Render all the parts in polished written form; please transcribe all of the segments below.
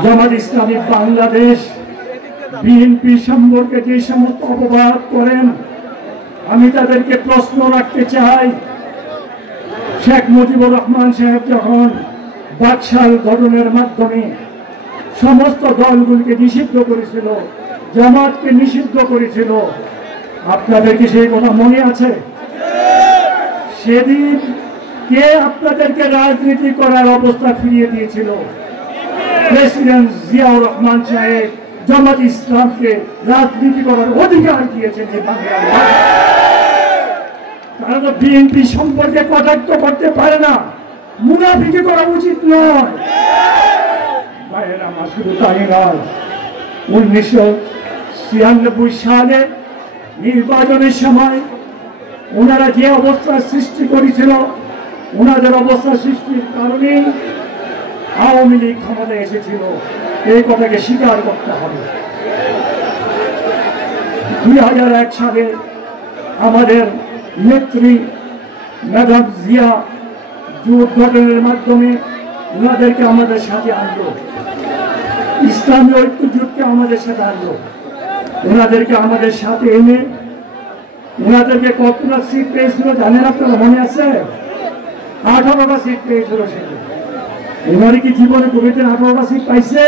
Jamaat Islami Bangladesh BNP সম্পর্কে যে সমস্ত অপবাদ করেন, আমি তাদেরকে প্রশ্ন রাখতে চাই। শেখ মুজিবুর রহমান সাহেব যখন বাকশাল গঠনের মাধ্যমে সমস্ত দলগুলিকে নিষিদ্ধ করেছিল, জামাতকে নিষিদ্ধ করেছিল, আপনাদের কি সেই কথা মনে আছে? সেদিন কে আপনাদেরকে রাজনীতি করার অবস্থা ফিরিয়ে দিয়েছিল? প্রেসিডেন্ট জিয়াউর রহমান সাহেব জামাত ইসলামকে রাজনীতি করার অধিকার দিয়েছেন এই বাংলার। তারা তো বিএনপি সম্পর্কে কটাক্ষ করতে পারে না, মুনাফিকি করা উচিত নয়। আমার শুধু তাই নয়, 1996 সালে নির্বাচনের সময় ওনারা যে অবস্থার সৃষ্টি করেছিল, ওনাদের অবস্থা সৃষ্টির কারণে আওয়ামী লীগ ক্ষমতায় এসেছিল, এই কথাকে স্বীকার করতে হবে। 2001 সালে আমাদের নেত্রী ম্যাডাম জিয়া জোট গঠনের মাধ্যমে ওনাদেরকে আমাদের সাথে আনলো, ইসলামী ঐক্য জোটকে আমাদের সাথে আনলো। ওনাদেরকে আমাদের সাথে এনে ওনাদেরকে কতটা সিট পেয়েছিল জানেন আপনারা? মনে আছে? 18টা সিট পেয়েছিল। সেটা ওনারা কি জীবনে কোনোদিন 18টা সিট পাইছে?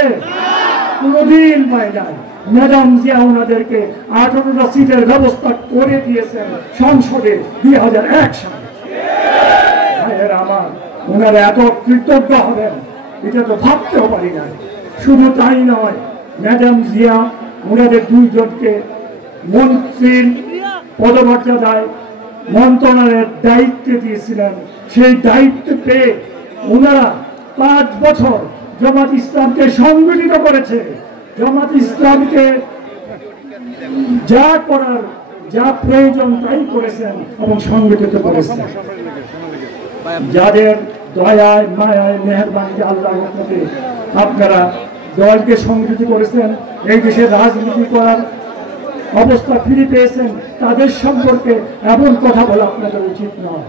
কোনোদিন পায় নাই। ম্যাডাম জিয়া ওনাদেরকে 18টা সিটের ব্যবস্থা করে দিয়েছেন সংসদে 2001 সালে। আমার ওনারা এত কৃতজ্ঞ হবেন এটা তো ভাবতেও পারি না। শুধু তাই নয়, ম্যাডাম জিয়া ওনাদের দুইজনকে মন্ত্রীর পদমর্যাদায় মন্ত্রণালয়ের দায়িত্ব দিয়েছিলেন। সেই দায়িত্ব পেয়ে ওনারা 5 বছর জামাত ইসলামকে সংগঠিত করেছে। জামাত ইসলামকে যা করার, যা প্রয়োজন তাই করেছেন এবং সংগঠিত করেছেন। যাদের দয়ায় মায়ায় মেহেরবানিতে আল্লাহর রহমতে আপনারা দলকে সংগঠিত করেছেন, এই দেশে রাজনীতি করার অবস্থা ফিরে পেয়েছেন, তাদের সম্পর্কে এমন কথা বলা আপনাদের উচিত নয়।